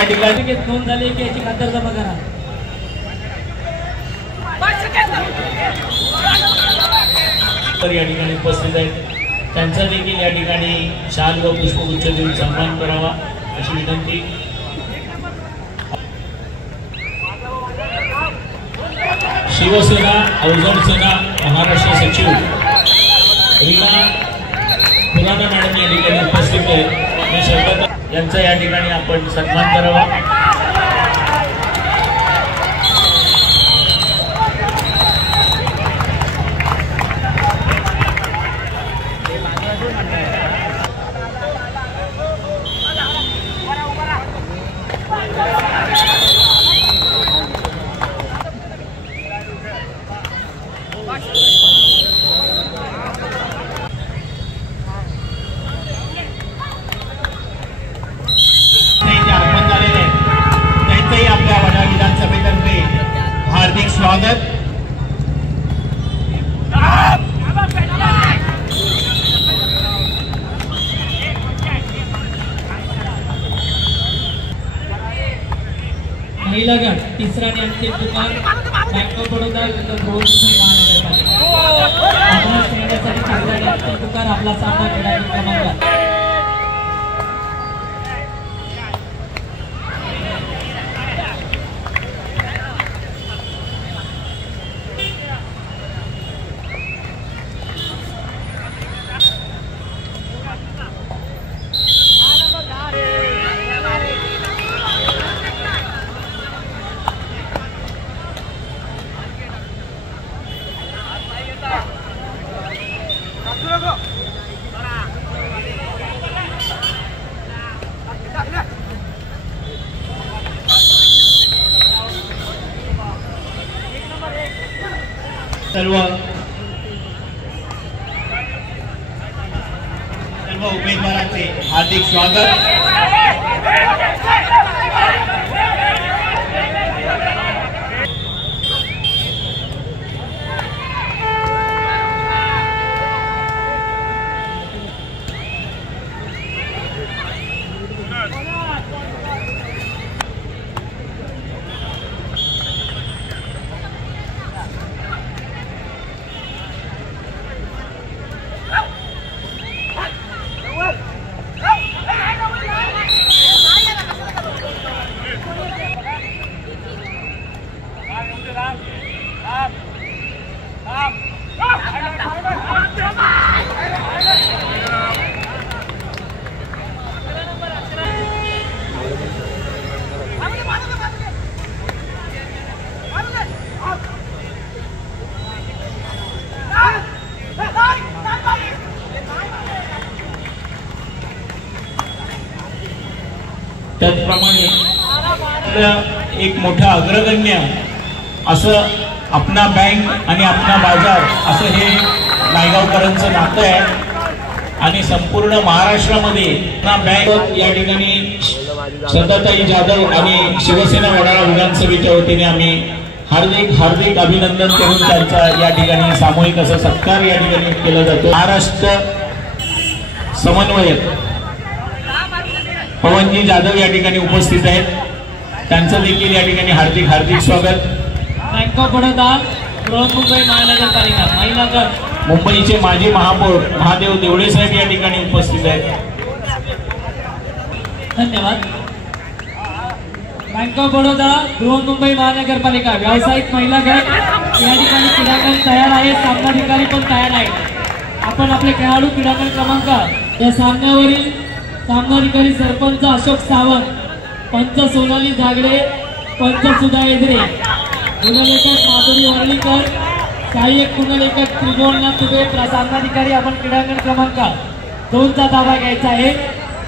या ठिकाणी नोंद झाली की याची खातर जमा करा। तर या ठिकाणी उपस्थित आहेत त्यांचा देखील या ठिकाणी शाल व पुष्पगुच्छ देऊन सन्मान करावा अशी विनंती। शिवसेना अवजड सेना महाराष्ट्र सचिव रीमा खुराना मॅडम या ठिकाणी उपस्थित आहेत। यांचा या ठिकाणी आपण सन्मान करावा। हार्दिक स्वागत। महिला गट तिसरा आणि अंतिम पुकार बँक ऑफ बडोदा पुकार आपला सामना क्रमांक। सर्व उमेदवारांचे हार्दिक स्वागत। त्याचप्रमाणे एक मोठा अग्रगण्य असं अपना बँक आणि अपना बाजार असं हे नायगावकरांचं नातं आहे आणि संपूर्ण महाराष्ट्रामध्ये अपना बँक या ठिकाणी श्रद्धाताई जाधव आणि शिवसेना वडाळा विधानसभेच्या वतीने आम्ही हार्दिक अभिनंदन करून त्यांचा या ठिकाणी सामूहिक असा सत्कार या ठिकाणी केला जातो। महाराष्ट्र समन्वयक पवनजी जाधव या ठिकाणी उपस्थित आहेत त्यांचं देखील या ठिकाणी हार्दिक स्वागत। बँक ऑफ बडोदा मुंबई महानगरपालिका महिला गट मुंबईचे माजी महापौर महादेव देवळे साहेब या ठिकाणी उपस्थित आहेत। धन्यवाद। बँक ऑफ बडोदा मुंबई महानगरपालिका व्यावसायिक महिला गट या ठिकाणी क्रीडांगण तयार आहे, सामना ठिकाणी पण तयार आहे। आपण आपले खेळाडू क्रीडांगण क्रमांक या सामन्यावरील सामनाधिकारी सरपंच अशोक सावंत, पंच सोनाली झागडे, पंच सुधा एदरे, गुणलेखक माधुरी वर्लीकर, सहाय्यक गुणलेखक त्रिभुवननाथ दुबे, सामनाधिकारी आपण क्रीडांगण क्रमांक 2 चा ताबा घ्यायचा आहे।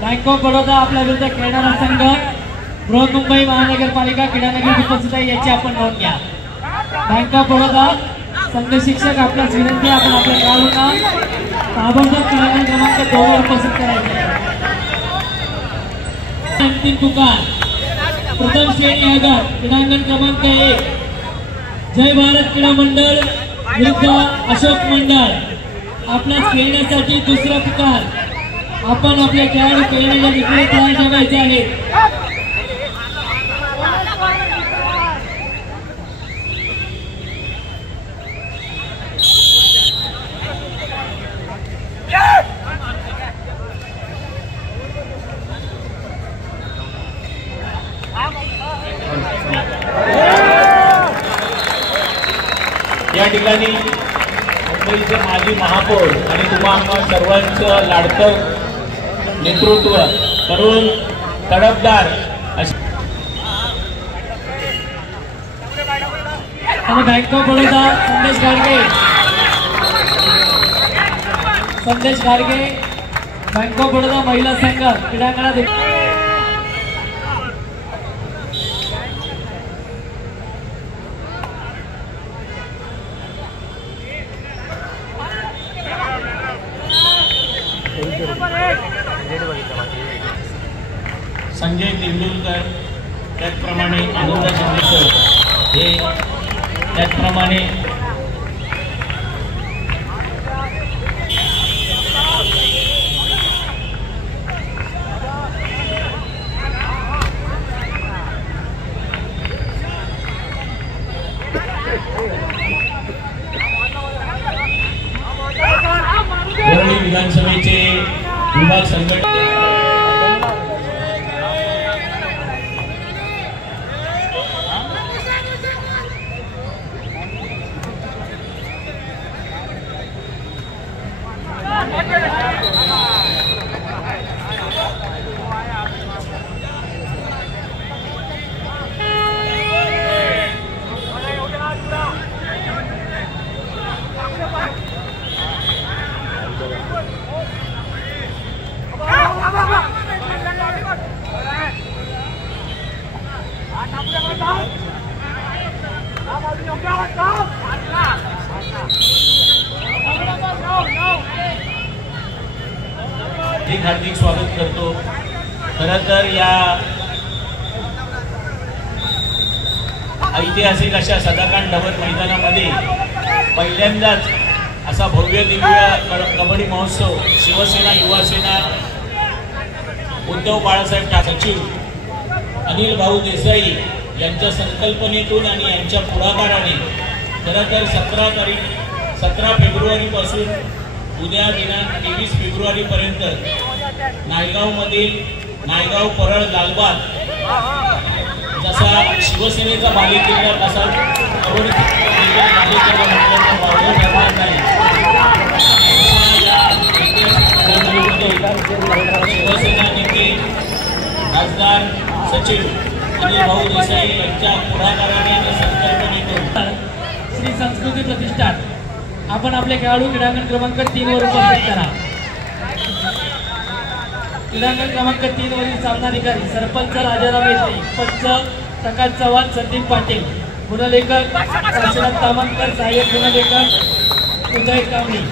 बँक ऑफ बडोदा आपल्या विरुद्ध खेळणारा संघ मुंबई महानगरपालिका क्रीडानगरी उपस्थित आहे याची आपण नोंद घ्या। बँक ऑफ बडोदा संघ शिक्षक आपल्यास विनंती आपण आपल्या खेळाडूंना ताबडतोब क्रीडांगण क्रमांक 2 वर उपस्थित करायचे। अंतिम पुकार प्रथम श्रेणी आघात क्रीडांगण क्रमांक 1 जय भारत क्रीडा मंडळ विरुद्ध अशोक मंडळ। आपल्या खेळण्यासाठी दुसरा पुकार आपण आपल्या खेळाडू खेळण्याच्या ठिकाणी तयार ठेवायचे आहे। ठिकाणी मुंबईचे माजी महापौर आणि तुम्हा सर्वांचं लाडकं नेतृत्व करून तडफदार बँक ऑफ बडोदा संदेश गाडगे बँक ऑफ बडोदा महिला संघ क्रीडांगणात संजय तेंडुलकर, त्याचप्रमाणे आनंद शिंदेकर हे, त्याचप्रमाणे वरळी विधानसभेचे विभाग संघटक हार्दिक स्वागत करतो। खरं तर या ऐतिहासिक अशा सदाकांड धवन मैदानामध्ये पहिल्यांदाच असा भव्य दिव्य कबड्डी महोत्सव शिवसेना युवासेना उद्धव बाळासाहेब ठाकरे सचिव अनिल भाऊ देसाई यांच्या संकल्पनेतून आणि यांच्या पुढाकाराने खरं तर 17 फेब्रुवारीपासून उद्या दिनांक 23 फेब्रुवारीपर्यंत नायगावमधील नायगाव परळ लालबाग जसा शिवसेनेचा बालेकिल्ला तसा कबड्डी शिवसेना नेते खासदार सचिव अनिल भाऊ देसाई यांच्या पुढाकाराने आणि संकल्पनेतून श्री संस्कृती प्रतिष्ठान आपण आपले खेळाडू क्रीडांगण क्रमांक 3 वर उपस्थित करा। क्रीडांगण क्रमांक 3 वरील सामनाधिकारी सरपंच राजाराम येते, पंच प्रकाश चव्हाण, संदीप पाटील, गुणलेखक काशीनाथ तामणकर, सहाय्यक गुणलेखक उदय कांबळे।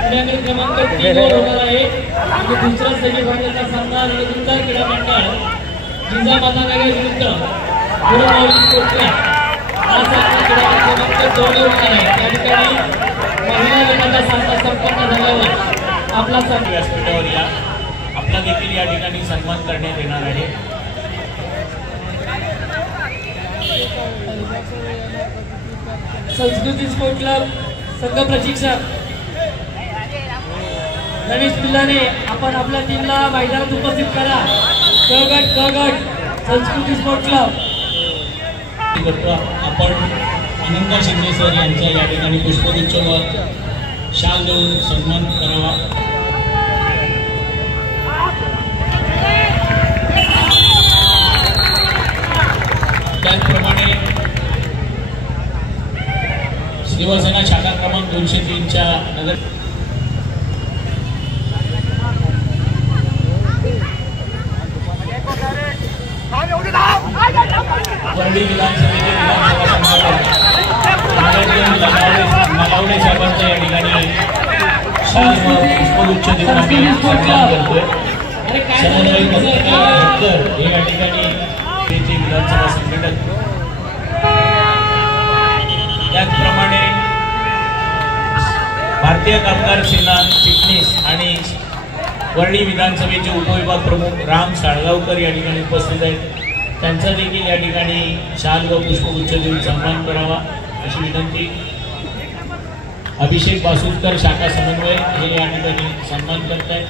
क्रीडांगण क्रमांक 3 वर होणार आहे आणि दुसरा सेमीफायनलचा सामना रणजिंता क्रीडा मंडळ जिंजामाता नगर विरुद्ध गुरुमाऊली कोटला हा सामना क्रीडांगण क्रमांक 2 वर होणार आहे। त्या ठिकाणी महिला गटाचा सामना संपन्न झाल्यावर आपला व्यासपीठावर या, आपला देखील या ठिकाणी सन्मान करण्यात येणार आहे। संस्कृती स्पोर्ट क्लब संघ प्रशिक्षक गणेश पिल्लाने आपण आपल्या टीमला मैदानात उपस्थित करा। क गट संस्कृती स्पोर्ट क्लब आपण आनंद शिंदे सर यांचा या ठिकाणी पुष्पगुच्छ व शाल देऊन सन्मान करावा। त्याचप्रमाणे शिवसेना शाखा क्रमांक 203 च्या नगर वरळी विधानसभेचे नलावडे साहेबांच्या या ठिकाणी पुष्पगुच्छ देऊन आम्ही सन्मान करतोय। समन्वय भटकर हे या ठिकाणी विधानसभा संघटक, त्याचप्रमाणे भारतीय कामगार सेना चिटणीस आणि वरळी विधानसभेचे उपविभाग प्रमुख राम साळगावकर या ठिकाणी उपस्थित आहेत। त्यांचा देखील या ठिकाणी शाल व पुष्पगुच्छ देऊन सन्मान करावा अशी विनंती। अभिषेक बासुलकर शाखा समन्वय हे या ठिकाणी सन्मान करतायत।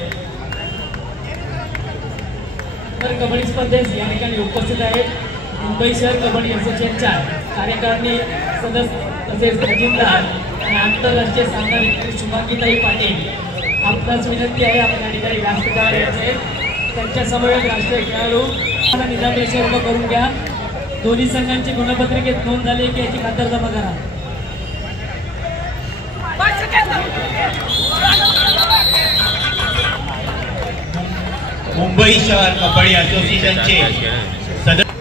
कबड्डी स्पर्धेस या ठिकाणी उपस्थित आहेत मुंबई शहर कबड्डी असोसिएशनच्या कार्यकारिणी सदस्य तसेच खजिनदार आणि आंतरराष्ट्रीय सामना शुभांगीताई पाटील आपणास विनंती आहे आपण या ठिकाणी व्यासपीठावर यायचे त्यांच्या समवेत राष्ट्रीय खेळाडू निजाम रेषेवर उभं करून घ्या दोन्ही संघांची गुणपत्रिकेत नोंद झाली की याची खातरजमा करा मुंबई शहर कबड्डी असोसिएशनचे सदस्य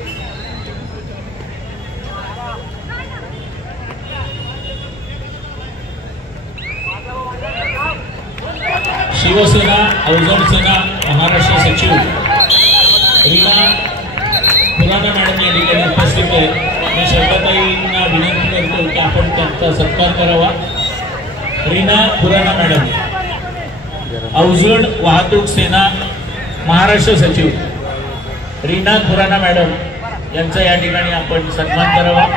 शिवसेना अवजड सेना महाराष्ट्र सचिव रीना खुराना मॅडम या ठिकाणी उपस्थित आहेत मी शर्माताईंना विनंती करतो की आपण त्यांचा सत्कार करावा रीना खुराना मॅडम अवजड वाहतूक सेना महाराष्ट्र सचिव रीना खुराना मॅडम यांचा या ठिकाणी आपण सन्मान करावा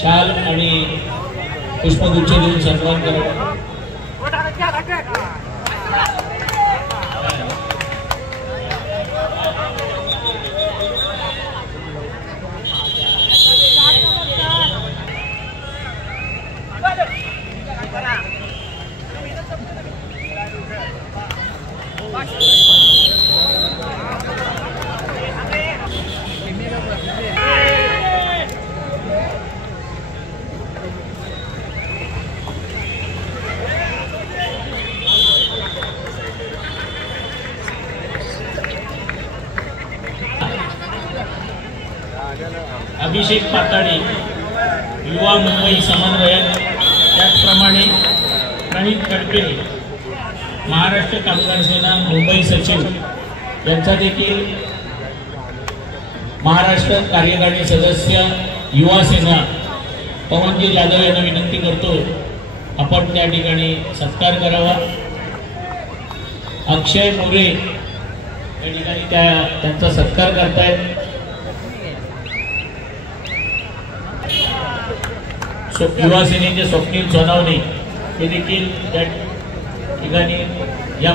शाल आणि पुष्पगुच्छ देऊन सन्मान करावा अभिषेक पाताडे युवा मुंबई समन्वयक त्याचप्रमाणे प्रणित कडके महाराष्ट्र कामगार सेना मुंबई सचिव यांचा देखील महाराष्ट्र कार्यकारिणी सदस्य युवा सेना पवनजी जाधव यांना विनंती करतो आपण त्या ठिकाणी सत्कार करावा अक्षय मोरे या ठिकाणी त्यांचा सत्कार करतायत युवा सेनेचे स्वप्नील सोनावणे हे देखील त्या ठिकाणी या